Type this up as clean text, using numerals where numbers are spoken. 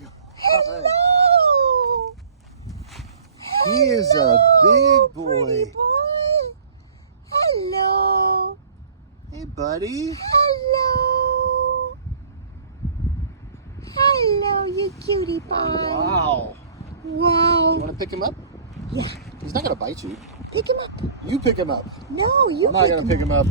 God. Hello. He is a Hello, big pretty boy. boy. Hello. Hey, buddy. Hello. Hello, you cutie pie. Wow. Wow. You want to pick him up? Yeah, He's not going to bite you. pick him up. You pick him up. No, you I'm not going to pick him up.